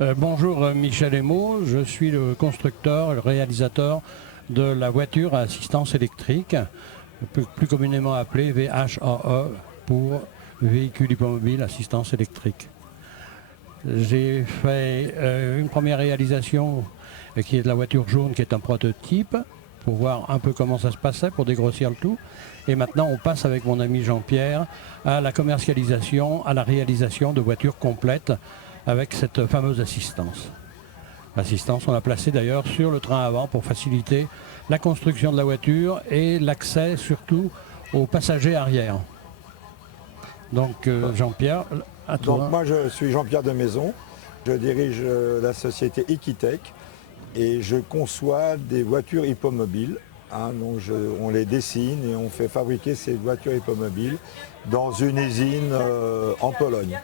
Bonjour Michel Emo, je suis le constructeur, le réalisateur de la voiture à assistance électrique, plus communément appelée VHAE pour véhicule hippomobile assistance électrique. J'ai fait une première réalisation qui est de la voiture jaune, qui est un prototype, pour voir un peu comment ça se passait, pour dégrossir le tout. Et maintenant, on passe avec mon ami Jean-Pierre à la commercialisation, à la réalisation de voitures complètes avec cette fameuse assistance. L'assistance, on l'a placée d'ailleurs sur le train avant pour faciliter la construction de la voiture et l'accès surtout aux passagers arrière. Donc Jean-Pierre, à toi. Donc moi je suis Jean-Pierre de Maison, je dirige la société Equitech et je conçois des voitures hippomobiles. Donc on les dessine et on fait fabriquer ces voitures hippomobiles dans une usine en Pologne.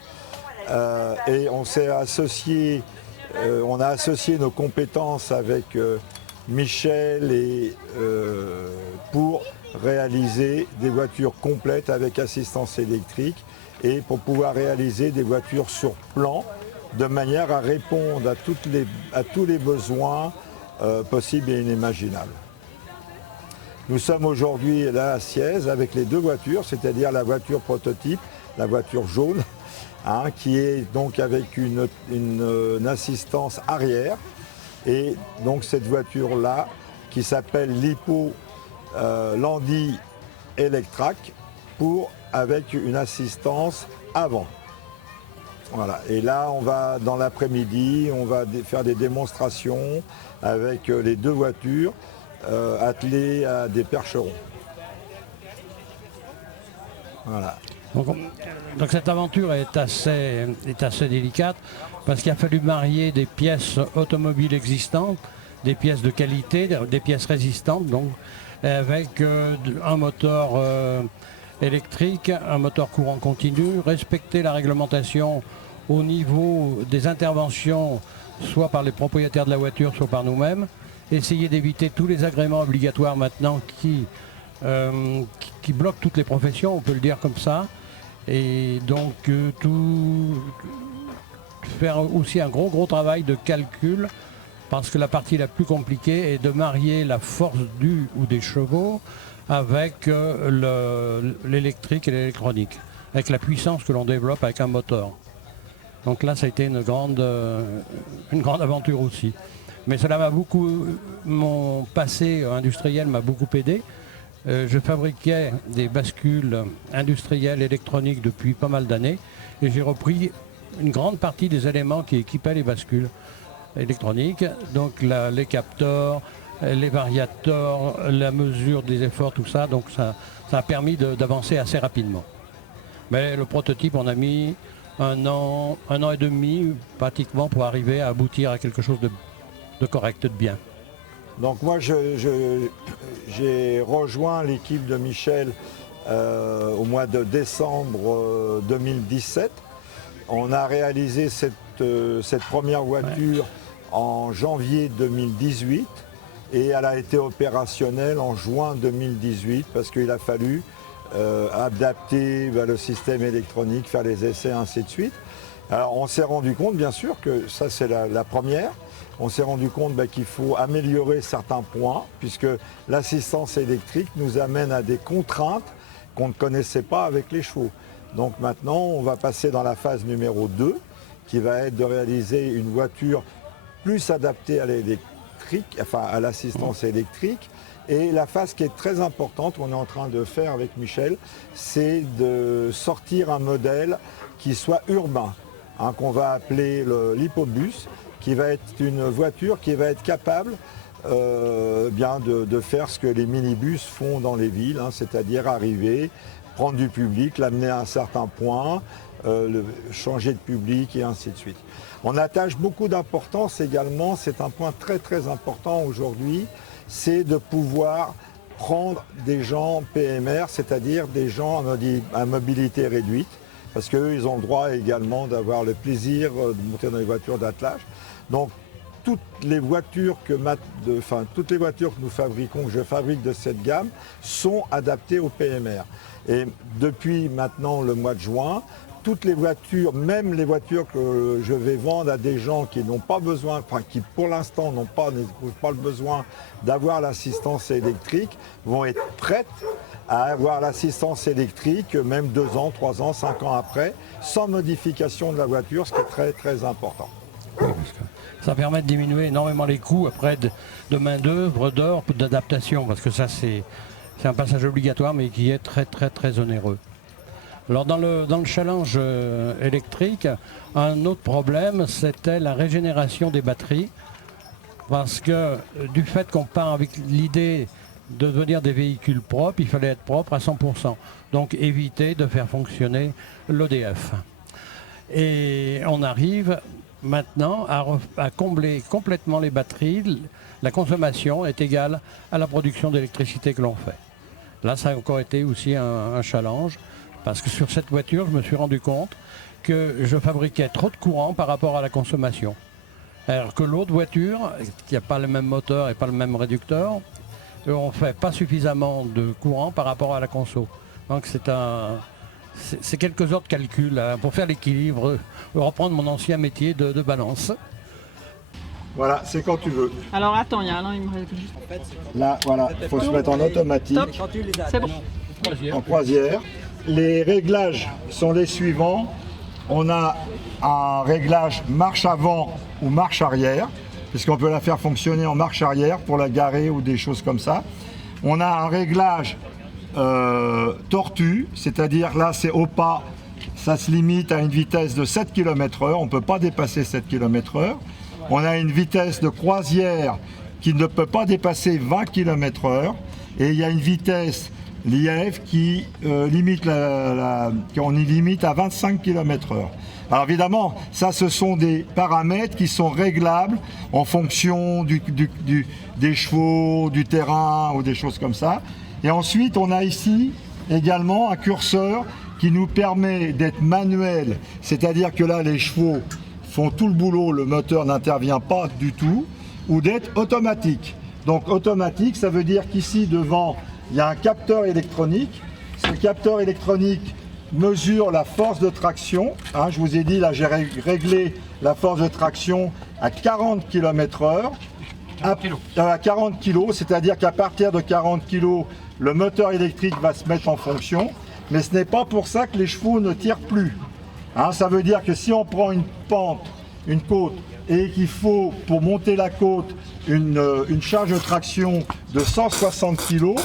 Et on s'est associé, on a associé nos compétences avec Michel pour réaliser des voitures complètes avec assistance électrique et pour pouvoir réaliser des voitures sur plan de manière à répondre à tous les besoins possibles et inimaginables. Nous sommes aujourd'hui là à Sciez avec les deux voitures, c'est-à-dire la voiture prototype, la voiture jaune, qui est donc avec une assistance arrière. Et donc cette voiture-là, qui s'appelle l'Hippo Landy Electrac, avec une assistance avant. Voilà. Et là, on va dans l'après-midi, on va faire des démonstrations avec les deux voitures attelées à des percherons. Voilà. Donc cette aventure est assez délicate parce qu'il a fallu marier des pièces automobiles existantes, des pièces de qualité, des pièces résistantes, donc avec un moteur électrique, un moteur courant continu, respecter la réglementation au niveau des interventions, soit par les propriétaires de la voiture, soit par nous-mêmes, essayer d'éviter tous les agréments obligatoires maintenant qui bloquent toutes les professions, on peut le dire comme ça. Et donc faire aussi un gros travail de calcul, parce que la partie la plus compliquée est de marier la force du ou des chevaux avec l'électrique et l'électronique, avec la puissance que l'on développe avec un moteur. Donc là, ça a été une grande aventure aussi. Mais cela m'a beaucoup, mon passé industriel m'a beaucoup aidé. Je fabriquais des bascules industrielles électroniques depuis pas mal d'années et j'ai repris une grande partie des éléments qui équipaient les bascules électroniques, donc les capteurs, les variateurs, la mesure des efforts, tout ça, donc ça a permis d'avancer assez rapidement. Mais le prototype, on a mis un an et demi pratiquement pour arriver à aboutir à quelque chose de correct, de bien. Donc moi j'ai rejoint l'équipe de Michel au mois de décembre 2017. On a réalisé cette première voiture en janvier 2018 et elle a été opérationnelle en juin 2018 parce qu'il a fallu adapter le système électronique, faire les essais, ainsi de suite. Alors on s'est rendu compte bien sûr que ça c'est la première. On s'est rendu compte qu'il faut améliorer certains points puisque l'assistance électrique nous amène à des contraintes qu'on ne connaissait pas avec les chevaux. Donc maintenant, on va passer dans la phase numéro 2 qui va être de réaliser une voiture plus adaptée à l'électrique, enfin à l'assistance électrique. Et la phase qui est très importante, qu'on est en train de faire avec Michel, c'est de sortir un modèle qui soit urbain, qu'on va appeler l'Hippobus, qui va être une voiture qui va être capable de faire ce que les minibus font dans les villes, c'est-à-dire arriver, prendre du public, l'amener à un certain point, changer de public et ainsi de suite. On attache beaucoup d'importance également, c'est un point très important aujourd'hui, c'est de pouvoir prendre des gens PMR, c'est-à-dire des gens à mobilité réduite, parce qu'eux, ils ont le droit également d'avoir le plaisir de monter dans les voitures d'attelage. Donc, toutes les voitures que nous fabriquons, que je fabrique de cette gamme, sont adaptées au PMR. Et depuis maintenant le mois de juin, toutes les voitures, même les voitures que je vais vendre à des gens qui n'ont pas besoin, enfin qui pour l'instant n'éprouvent pas le besoin d'avoir l'assistance électrique, vont être prêtes à avoir l'assistance électrique même 2 ans, 3 ans, 5 ans après, sans modification de la voiture, ce qui est très très important. Oui, parce que ça permet de diminuer énormément les coûts après de main-d'œuvre, d'heures, d'adaptation, parce que ça c'est un passage obligatoire mais qui est très très très onéreux. Alors dans le challenge électrique, un autre problème c'était la régénération des batteries, parce que du fait qu'on part avec l'idée de devenir des véhicules propres, il fallait être propre à 100%. Donc éviter de faire fonctionner l'EDF. Et on arrive maintenant à combler complètement les batteries. La consommation est égale à la production d'électricité que l'on fait. Là, ça a encore été aussi un challenge, parce que sur cette voiture, je me suis rendu compte que je fabriquais trop de courant par rapport à la consommation. Alors que l'autre voiture, qui n'a pas le même moteur et pas le même réducteur, on ne fait pas suffisamment de courant par rapport à la conso. Donc c'est quelques autres calculs pour faire l'équilibre, reprendre mon ancien métier de balance. Voilà, c'est quand tu veux. Alors attends, il y a un, il me reste juste. Là, voilà, il faut se mettre en automatique, C'est bon. en croisière. Les réglages sont les suivants. On a un réglage marche avant ou marche arrière, puisqu'on peut la faire fonctionner en marche arrière pour la garer ou des choses comme ça. On a un réglage tortue, c'est-à-dire là c'est au pas, ça se limite à une vitesse de 7 km/h, on ne peut pas dépasser 7 km/h. On a une vitesse de croisière qui ne peut pas dépasser 20 km/h et il y a une vitesse l'IF qui limite qu'on y limite à 25 km/h. Alors évidemment, ça ce sont des paramètres qui sont réglables en fonction des chevaux, du terrain ou des choses comme ça. Et ensuite, on a ici également un curseur qui nous permet d'être manuel, c'est-à-dire que là, les chevaux font tout le boulot, le moteur n'intervient pas du tout, ou d'être automatique. Donc automatique, ça veut dire qu'ici devant, il y a un capteur électronique. Ce capteur électronique mesure la force de traction. Je vous ai dit, là j'ai réglé la force de traction à 40 km/h. À 40 kg, c'est-à-dire qu'à partir de 40 kg, le moteur électrique va se mettre en fonction. Mais ce n'est pas pour ça que les chevaux ne tirent plus. Ça veut dire que si on prend une pente, une côte, et qu'il faut, pour monter la côte, une charge de traction de 160 kg,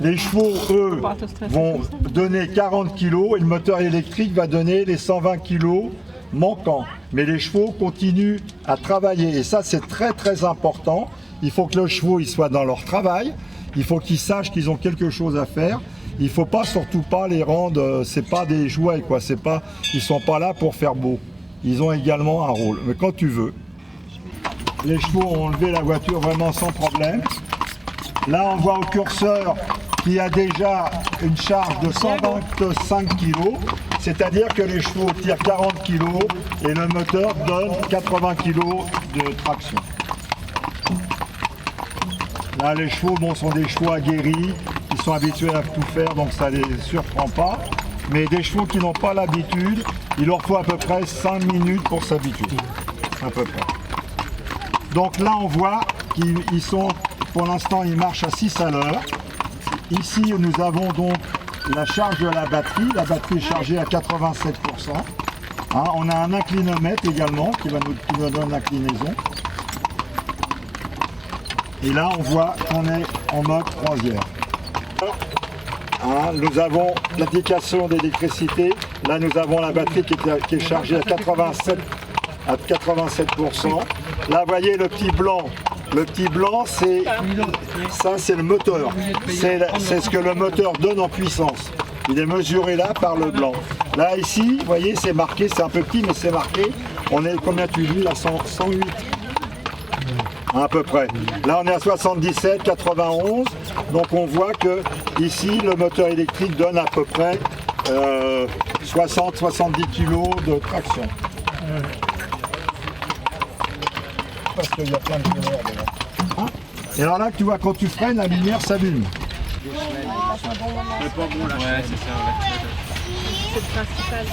les chevaux, eux, vont donner 40 kg et le moteur électrique va donner les 120 kg manquants. Mais les chevaux continuent à travailler et ça, c'est très très important. Il faut que les chevaux ils soient dans leur travail, il faut qu'ils sachent qu'ils ont quelque chose à faire. Il ne faut pas, surtout pas les rendre, c'est pas des jouets, quoi. Ils ne sont pas là pour faire beau. Ils ont également un rôle. Mais quand tu veux, les chevaux ont enlevé la voiture vraiment sans problème. Là, on voit au curseur qu'il y a déjà une charge de 125 kg, c'est-à-dire que les chevaux tirent 40 kg et le moteur donne 80 kg de traction. Là, les chevaux sont des chevaux aguerris, ils sont habitués à tout faire, donc ça ne les surprend pas. Mais des chevaux qui n'ont pas l'habitude, il leur faut à peu près 5 minutes pour s'habituer, à peu près. Donc là, on voit qu'ils sont, pour l'instant, ils marchent à 6 à l'heure. Ici, nous avons donc la charge de la batterie. La batterie est chargée à 87%. On a un inclinomètre également qui nous donne l'inclinaison. Et là, on voit qu'on est en mode croisière. Nous avons l'application d'électricité. Là, nous avons la batterie qui est chargée à 87%. Là, vous voyez le petit blanc. Le petit blanc, c'est le moteur. C'est ce que le moteur donne en puissance. Il est mesuré là par le blanc. Là, ici, vous voyez, c'est marqué, c'est un peu petit, mais c'est marqué. On est, combien tu dis là, 108 à peu près. Là, on est à 77, 91. Donc, on voit que ici, le moteur électrique donne à peu près 60-70 kg de traction. Parce qu'il y a plein de lumière dedans. Et alors là, tu vois, quand tu freines, la lumière s'allume. C'est le principal.